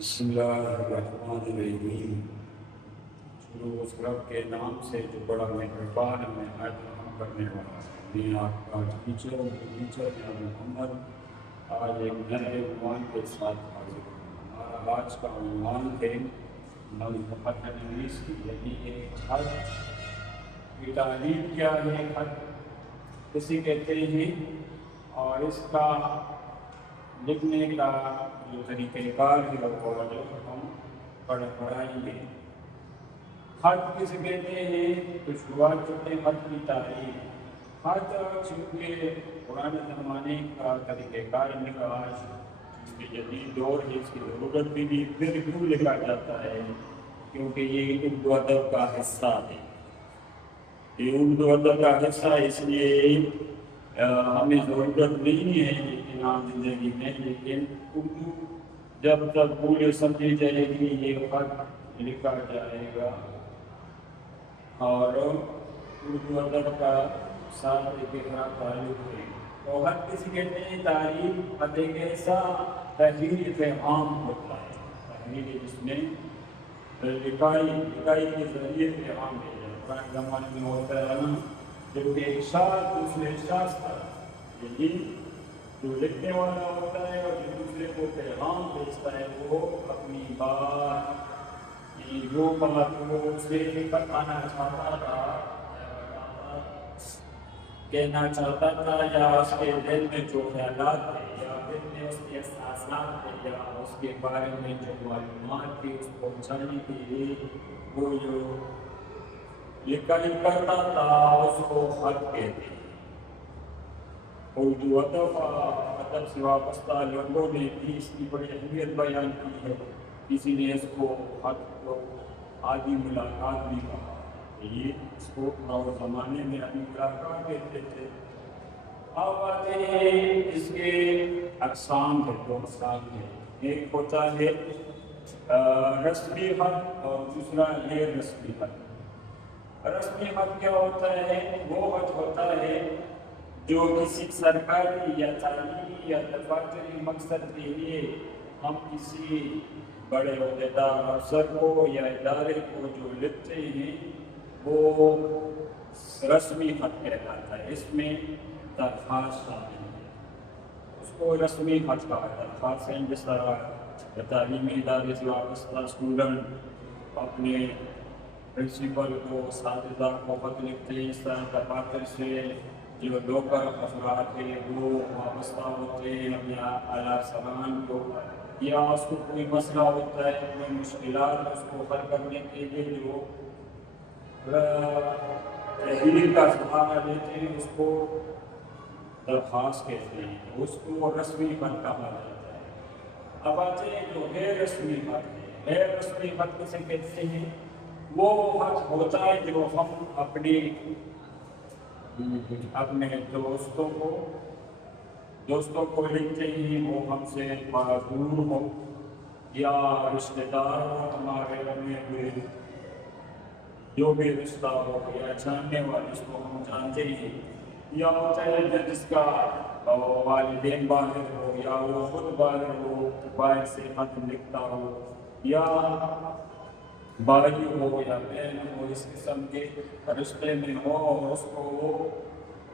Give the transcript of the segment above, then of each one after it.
بسم اللہ الرحمن الرحیم۔ شروع اس رب کے نام سے جو بڑا مہربان میں رحم کرنے والا ہے۔ میں آپ کا ٹیچر یا محمد آج ایک نئے عنوان کے ساتھ حاضر ہوں۔ ہمارا آج کا عنوان ہے منفعت نویس کی، یعنی ایک خط کی تعریف کیا ہے، خط کسی کہتے ہیں، اور اس کا لکھنے کا جو طریقہ کار ہے وہ جو ہم پڑھائیں گے۔ خط کسے کہتے ہیں تو شروعات کرتے ہیں خط کی تعریف۔ خط چونکہ پرانے زمانے کا طریقہ کار ہے، آج چونکہ جدید دور ہے اس کی ضرورت بھی نہیں، پھر کیوں لکھا جاتا ہے؟ کیونکہ یہ اردو ادب کا حصہ ہے، یہ اردو ادب کا حصہ، اس لیے ہمیں ضرورت نہیں ہے لیکن عام زندگی میں، لیکن اردو جب تک پورے سمجھی جائے گی یہ خط لکھا جائے گا، اور اردو ادب کا ساتھ ایک گہرا تعلق ہے۔ تو خط کسی کہتے ہیں تعریف، خط ایک ایسا تحریری پیغام ہوتا ہے، تحریری جس میں لکھائی کے ذریعے پیغام ہے۔ پرانے زمانے میں ہوتا ہے نا، جب کہ ایک شخص دوسرے شخص تک، یعنی جو لکھنے والا ہوتا ہے اور جو دوسرے کو پیغام بھیجتا ہے، وہ اپنی بات، جو بات وہ اسے بتانا چاہتا تھا، کہنا چاہتا تھا، یا اس کے دل میں جو خیالات تھے، یا دل میں اس کے احساسات تھے، یا اس کے بارے میں جو معلومات تھی، اس کو پہنچانے کے لیے وہ جو لکھائی کرتا تھا اس کو خط کہتے ہیں۔ اردو ادب سے وابستہ لوگوں نے بھی اس کی بڑی اہمیت بیان کی ہے۔ کسی نے اس کو خط کو آدھی ملاقات بھی کہا، یہ اس کو اور زمانے میں آدھی ملاقات کہتے تھے۔ اب آتے ہیں اس کے اقسام ہے، دو اقسام ہے، ایک ہوتا ہے رسمی خط اور دوسرا غیر رسمی خط۔ رسمی خط کیا ہوتا ہے؟ وہ خط ہوتا ہے جو کسی سرکاری یا تعلیمی یا دفاتری مقصد کے لیے ہم کسی بڑے عہدیدار افسر کو یا ادارے کو جو لکھتے ہیں وہ رسمی خط کہلاتا ہے۔ اس میں درخواست شامل ہے، اس کو رسمی خط کہا جاتا ہے۔ درخواست ہے جس طرح تعلیمی ادارے سے وابستہ اسٹوڈنٹ اپنے پرنسپل کو، اساتذہ کو خط لکھتے ہیں، اس طرح دفاتر سے جو لوکل افراد ہیں وہ وابستہ ہوتے ہیں اپنے اعلیٰ افسران کو، یا اس کو کوئی مسئلہ ہوتا ہے، کوئی مشکلات اس کو حل کرنے کے لیے جو تحریر کا سہارا لیتے ہیں، اس کو درخواست کہتے ہیں، اس کو رسمی خط کہا جاتا ہے۔ اب آتے ہیں جو غیر رسمی خط ہے۔ غیر رسمی خط کسے کہتے ہیں؟ وہ خط ہوتا ہے جو ہم اپنے دوستوں کو لکھتے ہیں، وہ ہم سے دور ہو یا رشتہ دار ہو، ہمارے میں ہوئے جو بھی رشتہ ہو یا جاننے والے جس کو ہم جانتے ہیں، یا ہوتا ہے جس کا والدین باہر ہو یا وہ خود باہر ہو، باہر سے خط لکھتا ہو، یا بھائی ہو یا بہن ہو، اس قسم کے رشتے میں ہو اور اس کو وہ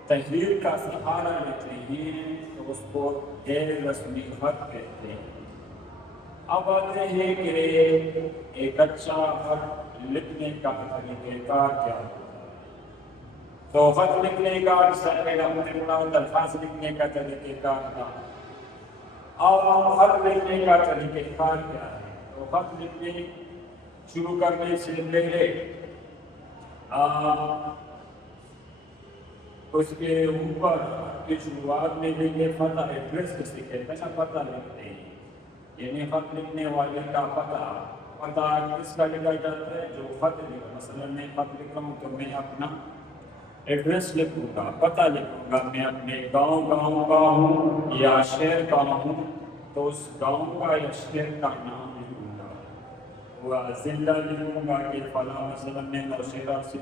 تحریر کا سہارا لیتے ہیں تو اس کو غیر رسمی خط کہتے ہیں۔ اب آتے ہیں کہ ایک اچھا خط لکھنے کا طریقہ کار کیا ہوتا ہے۔ تو خط لکھنے کا درخواست لکھنے کا طریقہ کار تھا، اب خط لکھنے کا طریقہ کار کیا ہے؟ تو خط لکھنے شروع کرنے سے پہلے اس کے اوپر کی شروعات میں بھی یہ پتہ ایڈریس جسے کہتے ہیں، پتہ لکھتے ہیں، یعنی خط لکھنے والے کا پتہ کس کا لکھا جاتا ہے؟ جو خط لکھا، مثلا میں خط لکھ رہا ہوں تو میں اپنا ایڈریس لکھوں گا، پتہ لکھوں گا، میں اپنے گاؤں کا ہوں یا شہر کا ہوں تو اس گاؤں کا یا شہر کا نام لکھوں گا، وہ ضلع لکھوں گا کہ فلاں، مثلا میں نوشہرہ سے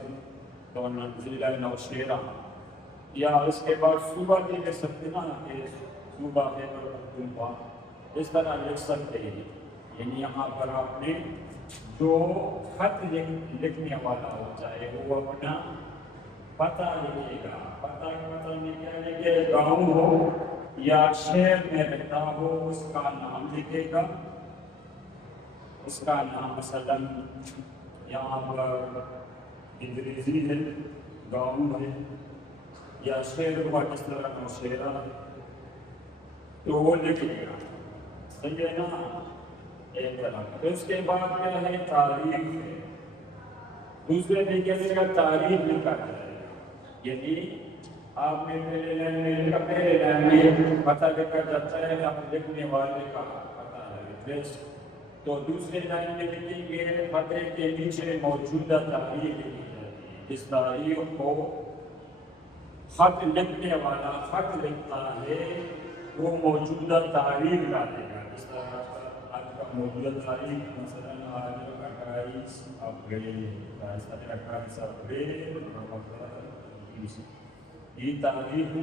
تو ضلع نوشہرہ، یا اس کے بعد صوبہ بھی لکھ سکتے نا کہ صوبہ ہے اور اس طرح لکھ سکتے ہیں۔ یعنی یہاں پر آپ نے جو خط لکھنے والا ہوتا ہے وہ اپنا پتہ لکھے گا. پتہ میں کیا لکھے؟ گاؤں ہو یا شہر میں رہتا ہو اس کا نام لکھے گا. اس کا نام مثلا یہاں پر انگریزی ہے، گاؤں ہے، یا شہر ہوا جس طرح نوشہرہ ہے تو وہ لکھے گا. صحیح ہے نا؟ ایک طرح. پھر اس کے بعد کیا ہے؟ تاریخ ہے. دوسرے طریقے سے تاریخ لکھا جائے گا. یعنی آپ نے پہلے لائن میں لکھا، پہلے لائن میں پتہ لکھا جاتا ہے آپ لکھنے والے کا پتہ ہے ایڈریس. تو دوسرے لائن میں لکھیں گے پتے کے نیچے موجودہ تاریخ لکھی جاتی ہے. اس تاریخ کو خط لکھنے والا خط لکھتا ہے وہ موجودہ تاریخ ڈالے گا. اس طرح آج کا موجودہ تاریخ مثلا آج 28 اپریل 2020 یہ تاریخ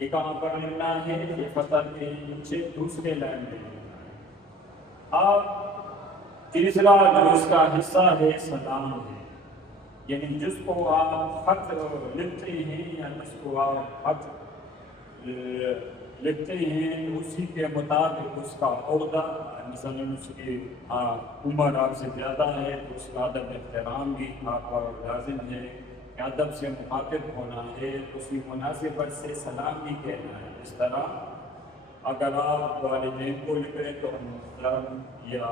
یہ کہاں پر لکھنا ہے؟ یہ پتہ کے نیچے دوسرے لائن میں لکھنا ہے. اب تیسرا جو اس کا حصہ ہے سلام ہے. یعنی جس کو آپ خط لکھتے ہیں یا جس کو آپ خط لکھتے ہیں اسی کے مطابق اس کا عہدہ، مثلا اس کی عمر آپ سے زیادہ ہے تو اس کا ادب احترام بھی آپ پر لازم ہے. ادب سے مخاطب ہونا ہے، اسی مناسبت سے سلام بھی کہنا ہے. اس طرح اگر آپ والدین کو لکھ رہے تو محترم، یا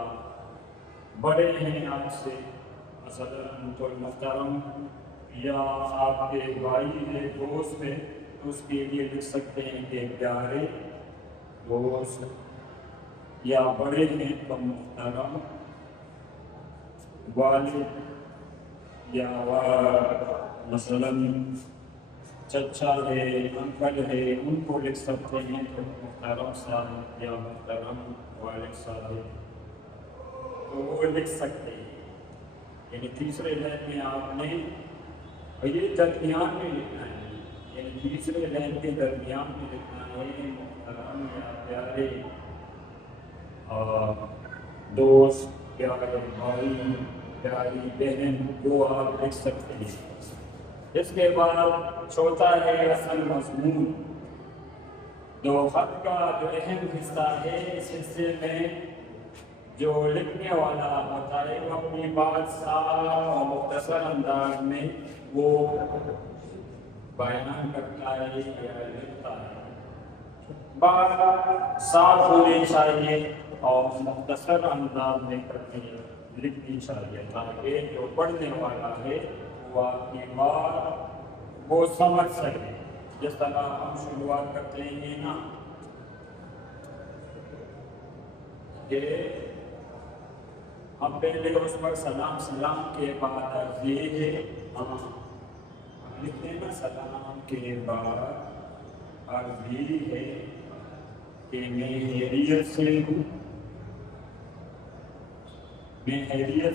بڑے ہیں آپ سے مثلا تو محترم، یا آپ کے بھائی ہے، دوست ہے تو اس کے لیے لکھ سکتے ہیں کہ پیارے دوست، یا بڑے ہیں تو محترم والد، یا مثلا چچا ہے، انکل ہے، ان کو لکھ سکتے ہیں تو محترم صاحب یا محترم والد صاحب تو وہ لکھ سکتے ہیں. یعنی تیسرے لائن میں آپ نے یہ درمیان میں لکھنا ہے. یعنی تیسرے لائن کے درمیان میں لکھنا ہے محترم یا پیارے دوست، پیارے بھائی، پیاری بہن، وہ آپ لکھ سکتے ہیں. اس کے بعد چوتھا ہے اصل مضمون. جو خط کا جو اہم حصہ ہے اس حصے میں جو لکھنے والا ہوتا ہے وہ اپنی بات صاف اور مختصر انداز میں وہ بیان کرتا ہے یا لکھتا ہے. بات صاف ہونی چاہیے اور مختصر انداز میں لکھنی چاہیے تاکہ جو پڑھنے والا ہے وہ آپ کی بات وہ سمجھ سکے. جس طرح ہم شروعات کرتے ہیں نا کہ ہم پہلے اس پر سلام کے بعد یہ ہے لکھتے ہیں نا، سلام کے بعد عرض یہ ہے کہ میں خیریت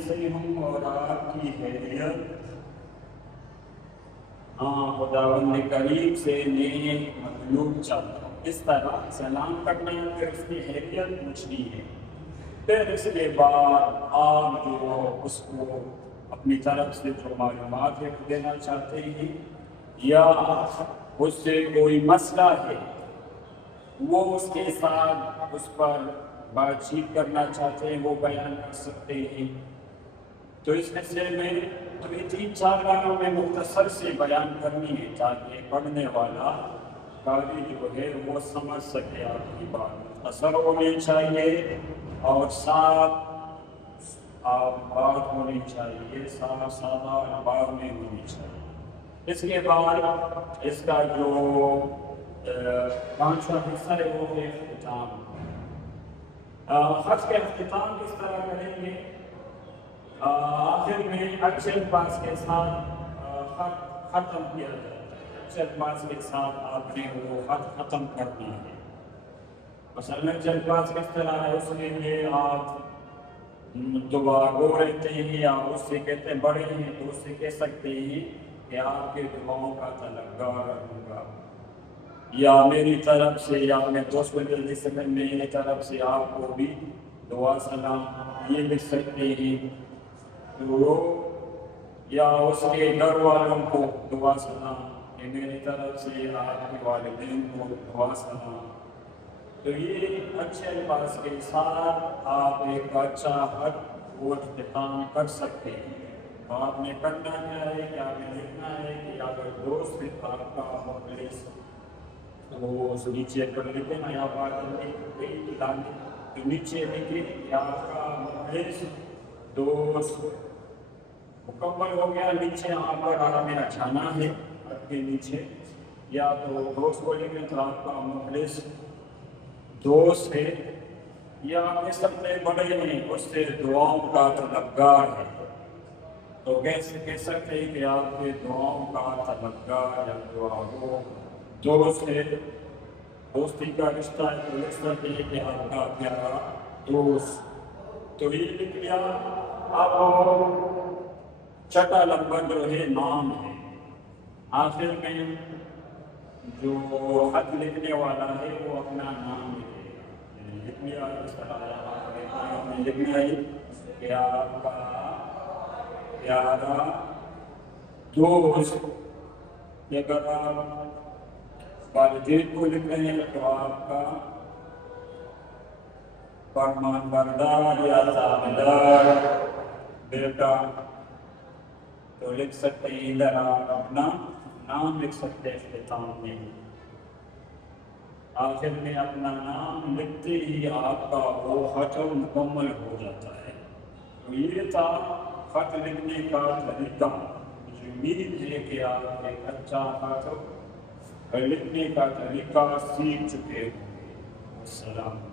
سے ہوں اور آپ کی خیریت خداوند کریم سے نیک مطلوب چاہتا ہوں. اس طرح سلام کرنا ہے، پھر اس کی خیریت پوچھنی ہے. پھر اس کے بعد آپ جو اس کو اپنی طرف سے جو معلومات لکھ دینا چاہتے ہیں یا اس سے کوئی مسئلہ ہے وہ اس کے ساتھ اس پر بات چیت کرنا چاہتے ہیں وہ بیان کر سکتے ہیں. تو اس حصے میں یہ 3-4 لائنوں میں مختصر سے بیان کرنی ہے تاکہ پڑھنے والا قاری جو ہے وہ سمجھ سکے. آپ کی بات مختصر ہونی چاہیے اور صاف بات ہونی چاہیے، صاف سادہ الفاظ میں ہونی چاہیے. اس کے بعد اس کا جو 5واں حصہ ہے وہ ہے اختتام. خط کا اختتام کس طرح کریں گے؟ آخر میں اچھے الفاظ کے ساتھ خط ختم کیا جاتا ہے. اچھے الفاظ کے ساتھ آپ نے وہ خط ختم کرنا ہے. مثلاً اچھے الفاظ کس طرح ہے؟ اس کے لیے آپ دعا گو رہتے ہیں یا اس سے کہتے ہیں بڑے ہیں تو اس سے کہہ سکتے ہیں کہ آپ کے دعاؤں کا طلبگار رہوں گا، یا میری طرف سے یا میں دوست کو جلدی سے میری طرف سے آپ کو بھی دعا سلام یہ لکھ سکتے ہیں، تو یا اس کے گھر والوں کو دعا سلام کہ میری طرف سے آپ کے والدین کو دعا سلام۔ تو یہ اچھے الفاظ کے ساتھ آپ ایک اچھا حج و اختتام کر سکتے ہیں۔ تو آپ نے کرنا کیا ہے کہ آپ نے لکھنا ہے کہ اگر دوست آپ کا مخلص، تو اس نیچے پر لکھیں نا، یا بات تو نیچے لکھیں کہ آپ کا مخلص دوست مکمل ہو گیا، نیچے آپ پر آرام میں اچھانا ہے آپ کے نیچے، یا تو دوست کو لکھیں تو آپ کا مخلص دوست ہے، یا آپ سب سے بڑے ہیں اس سے دعاؤں کا طلبگار ہے، تو کیسے کہہ سکتے ہیں کہ آپ کے دعاؤں کا طلبگار یا دعا وہ دوست ہے، دوستی کا رشتہ ہے، تو لکھ سکتے ہیں کہ آپ کا پیارا دوست۔ تو یہ لکھ لیا۔ اب چھٹا نمبر جو ہے نام ہے، آخر میں جو خط لکھنے والا ہے وہ اپنا نام لکھے گا، لکھ لیا اس طرح لکھنا ہے کہ آپ کا پیارا دوست۔ اگر آپ والدین کو لکھ رہے ہیں تو آپ کا فرمان بردار یا تابعدار بیٹا، تو لکھ سکتے ہیں ادھر آپ اپنا نام لکھ سکتے ہیں اختتام میں۔ آخر میں اپنا نام لکھتے ہی آپ کا وہ خط مکمل ہو جاتا ہے۔ تو یہ تھا خط لکھنے کا طریقہ۔ مجھے امید ہے کہ آپ ایک اچھا خط لکھنے کا طریقہ سیکھ چکے ہوں گے۔ السلام۔